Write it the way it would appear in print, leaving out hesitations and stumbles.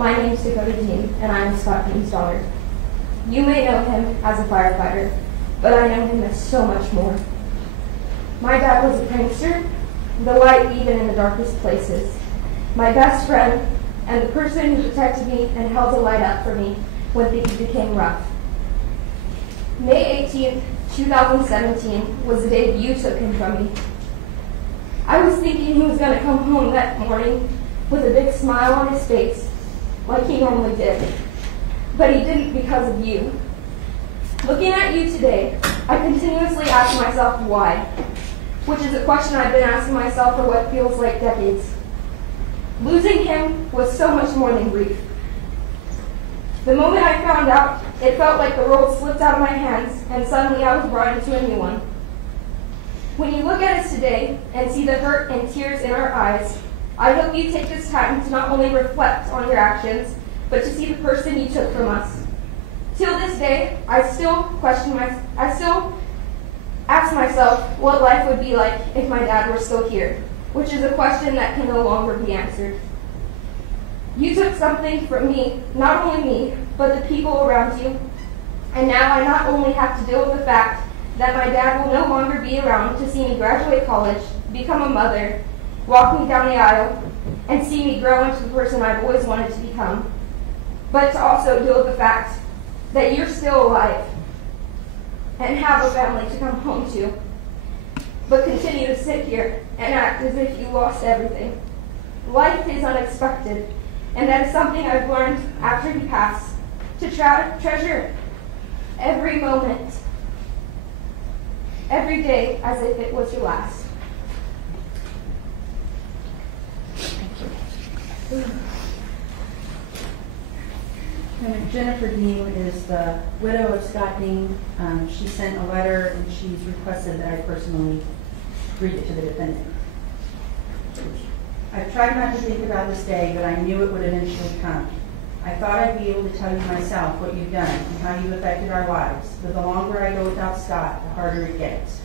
My name is Scott Deem, and I am Scott Deem's daughter. You may know him as a firefighter, but I know him as so much more. My dad was a prankster, the light even in the darkest places, my best friend, and the person who protected me and held the light up for me when things became rough. May 18th, 2017 was the day you took him from me. I was thinking he was going to come home that morning with a big smile on his face, like he normally did. But he didn't because of you. Looking at you today, I continuously ask myself why, which is a question I've been asking myself for what feels like decades. Losing him was so much more than grief. The moment I found out, it felt like the world slipped out of my hands, and suddenly I was brought into a new one. When you look at us today and see the hurt and tears in our eyes, I hope you take this time to not only reflect on your actions, but to see the person you took from us. Till this day, I still ask myself what life would be like if my dad were still here, which is a question that can no longer be answered. You took something from me, not only me, but the people around you, and now I not only have to deal with the fact that my dad will no longer be around to see me graduate college, become a mother, walk me down the aisle, and see me grow into the person I've always wanted to become, but to also deal with the fact that you're still alive and have a family to come home to, but continue to sit here and act as if you lost everything. Life is unexpected, and that is something I've learned after he passed, to treasure every moment, every day as if it was your last. And Jennifer Deem is the widow of Scott Deem. She sent a letter and she's requested that I personally read it to the defendant. I've tried not to think about this day, but I knew it would eventually come. I thought I'd be able to tell you myself what you've done and how you've affected our lives, but the longer I go without Scott, the harder it gets.